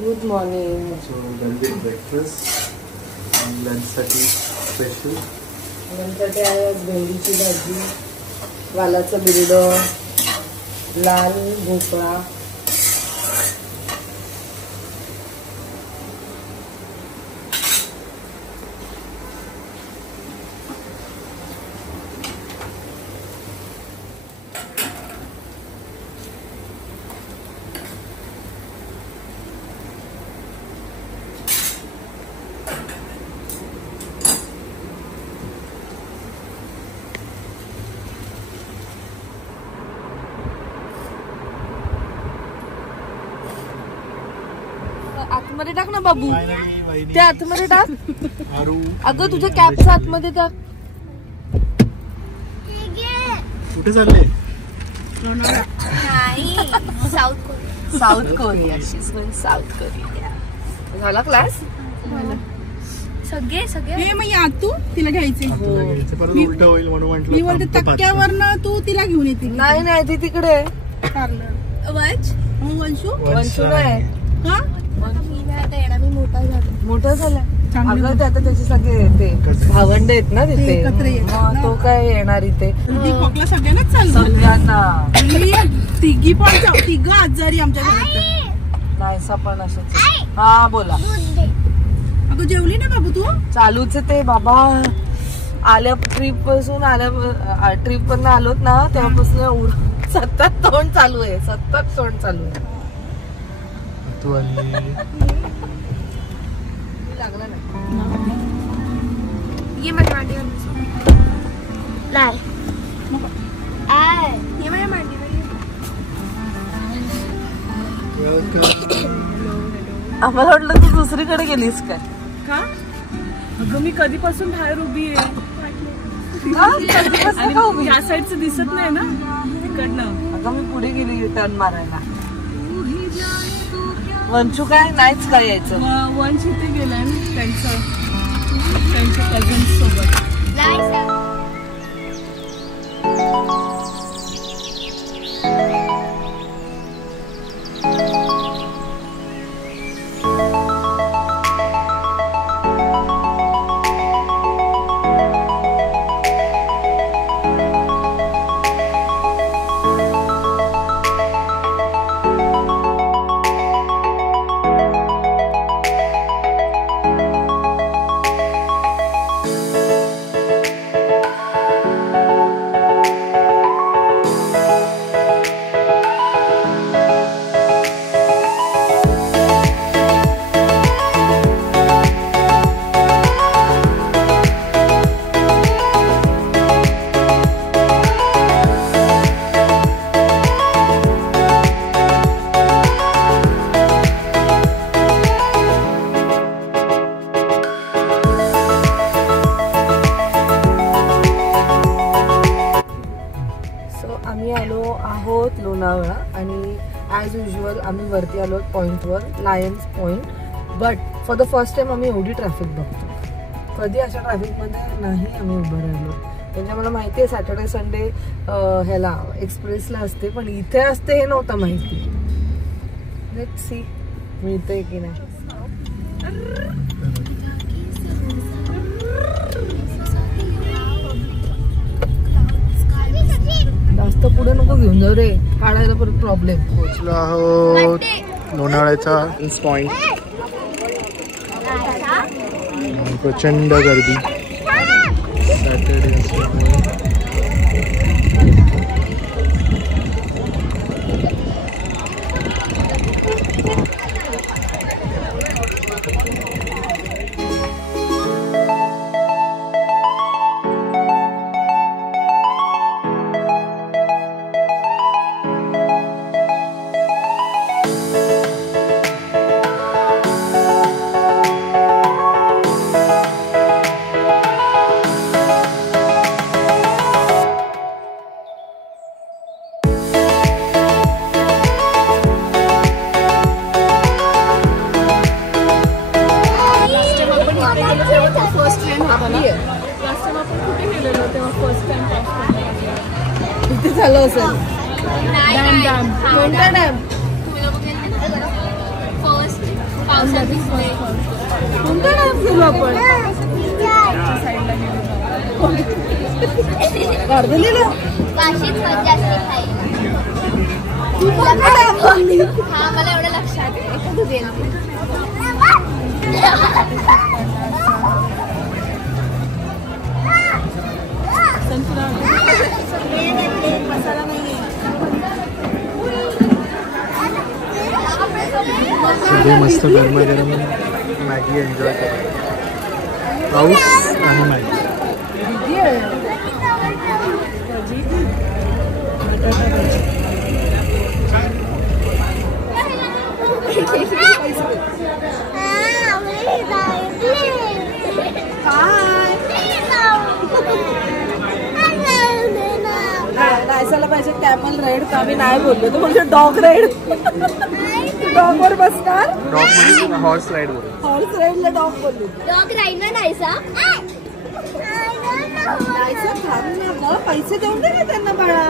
Good morning. So healthy breakfast आणि लंचसाठी special. लंचसाठी आहे भेंडीची भाजी, वालाचं बिरड, लाल भोपळा. आतमध्ये टाक ना बाबू, त्या आतमध्ये टाक. अगं तुझ्या कॅपच्या आतमध्ये टाक. कुठे चालले? South Korea. South Korea. झाला क्लास? सगळे हे मग या तू तिला घ्यायचे. परत उलट होईल म्हणून म्हटलं. मी बोलते तक्क्यावरनं तू तिला घेऊन येते. नाही ती तिकडे. वंशू नाही. हा मोठा झाला. अगं ते आता त्याचे सगळे ते भावंड आहेत ना तिथे. मग तो काय येणार इथे. खोकला सगळ्यांनाच चालू सगळ्यांना. तिघ आजारी आमच्या घरात. नाहीसा पण असंच. हा बोला. अगं जेवली ना बाबू तू? चालूच ते बाबा. आल्या ट्रिप पासून ट्रिप पण आलोत ना तेव्हापासून सतत तोंड चालू आहे. तू आणि लागला नाही. ये माझ्या मांडीवर लाय. ये माझ्या मांडीवर. आम्हाला वाटलं तू दुसरीकडे गेलीस काय. का? अगं मी कधीपासून बाहेर उभी आहे. या साईडचं दिसत नाही ना तिकडनं. अगं मी पुढे गेली टर्न मारायला. वंशू काय नाहीच काय यायचं. वंश इथे गेलाय त्यांच्या कझन्स सोबत. आम्ही आलो आहोत लोणावळा आणि ॲज युजल आम्ही वरती आलो पॉईंटवर, lions point. But for the first time आम्ही एवढी ट्रॅफिक बघतो. कधी अशा ट्रॅफिकमध्ये नाही आम्ही उभं राहिलो. म्हणजे मला माहिती आहे सॅटर्डे संडे ह्याला एक्सप्रेसला असते, पण इथे असते हे नव्हतं माहिती. लेट्स सी मिळतंय की नाही. जास्त पुढे नको घेऊन जाऊ रे, काढायला परत प्रॉब्लेम. पोहोचलो आहोत लोणावळ्याचा पॉइंट. प्रचंड गर्दी सॅटर्डे असल्यामुळे. किती झालं असेल? कोणता डॅम? कोणत्या टाइम गेलो आपण गार्डनीला हा मला एवढं लक्षात मसाला नाहीये सगळे मस्त गरम गरम मॅगी एन्जॉय करा पाऊस आणि मॅगी नायसाला पाहिजे कॅमल राईड तर आम्ही नाही बोललो तो म्हणजे डॉग राईड डॉग वर बसणार डॉग हॉर्स राईड हॉर्स राईडला डॉग बोललो डॉग राईड ना नाहीसा नायसा थांबणार ना पैसे देऊन दे ना त्यांना बाळा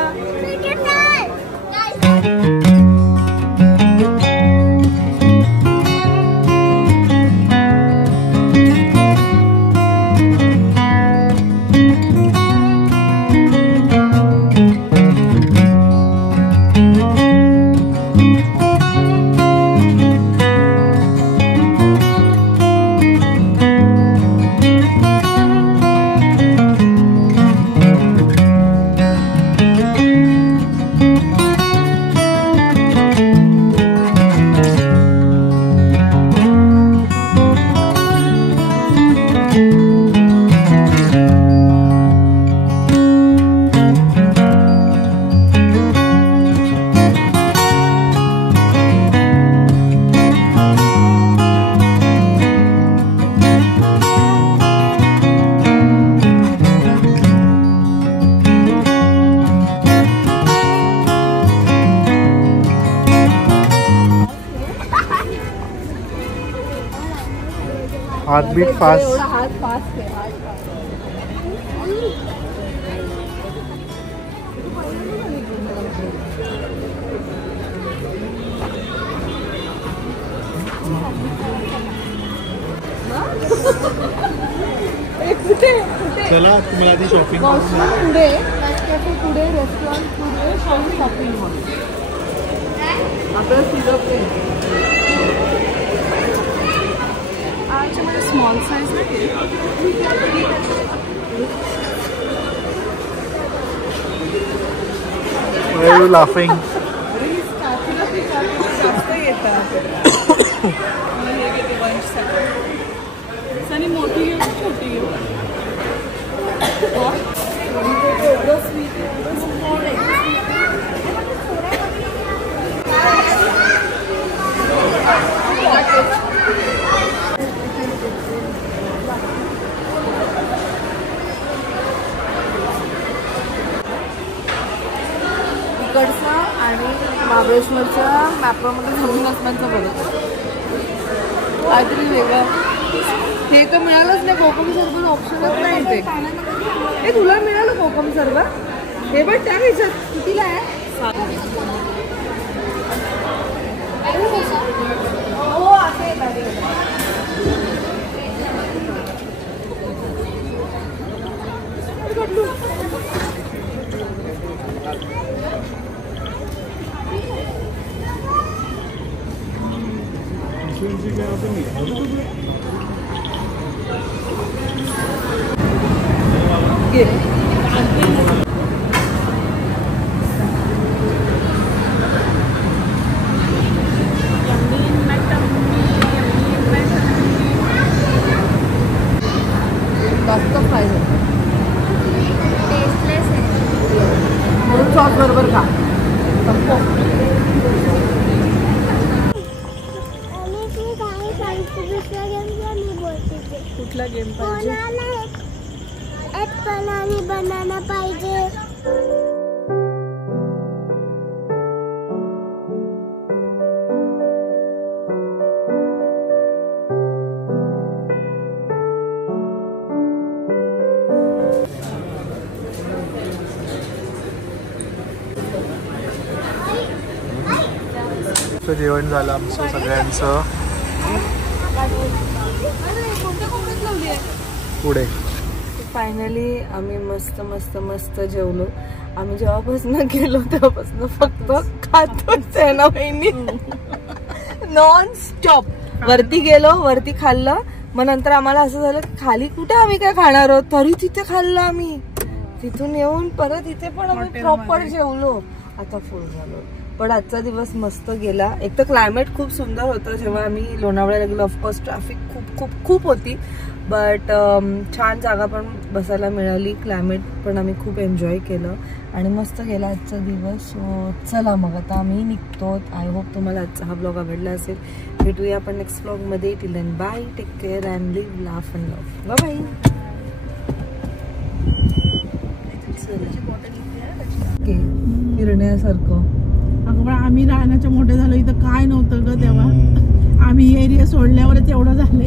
हार्टबीट फास्ट हात फास्ट आहे चला तुम्हाला आधी शॉपिंग पुढे पुढे रेस्टॉरंट पुढे शॉपिंग मॉल आपल्याला सिरप आजच्यामध्ये स्मॉल साईज आहे Why are you laughing? सनी मोठी घेऊ छोटी घेऊ इकडचा आणि महाबळेश्वरच्या मॅपमध्ये जमीन असण्याचं बघत काहीतरी वेगळं हे तर मिळालंच नाही कोकम सर्व ऑप्शनच नाही ते हे तुला मिळालं कोकम सर्व हे पण त्या ह्याच्यात कितीला आहे हो असे जास्त फ्राय टेस्टलेस आहे म्हणून सॉस बरोबर खा कुठला गेम पाहिजे ऍपल आणि बनाना पाहिजे जेवण झालं आमचं सगळ्यांचं पुढे फायनली आम्ही मस्त मस्त मस्त जेवलो. आम्ही जेव्हापासून गेलो तेव्हापासून फक्त खातोच आहे ना बहिणी, नॉन स्टॉप. वरती गेलो, वरती खाल्लं, मग नंतर आम्हाला असं झालं की खाली कुठे आम्ही काय खाणार आहोत, तरी तिथे खाल्लं आम्ही. तिथून येऊन परत इथे पण आम्ही प्रॉपर जेवलो. आता फुल झालो. पण आजचा दिवस मस्त गेला. एक तर क्लायमेट खूप सुंदर होतं जेव्हा आम्ही लोणावळ्याला गेलो. ऑफकोर्स ट्रॅफिक खूप खूप खूप होती, बट छान जागा पण बसायला मिळाली. क्लायमेट पण आम्ही खूप एन्जॉय केलं आणि मस्त गेला आजचा दिवस. सो चला मग आता आम्ही निघतो. आय होप तुम्हाला आजचा हा ब्लॉग आवडला असेल. भेटूया आपण नेक्स्ट ब्लॉगमध्ये. Till then bye, take care and live, laugh and love. Bye bye. फिरण्यासारखं. अगं पण आम्ही राहण्याच्या मोठे झालो, इथं काय नव्हतं ग तेव्हा. आम्ही एरिया सोडल्यावरच एवढं झालंय.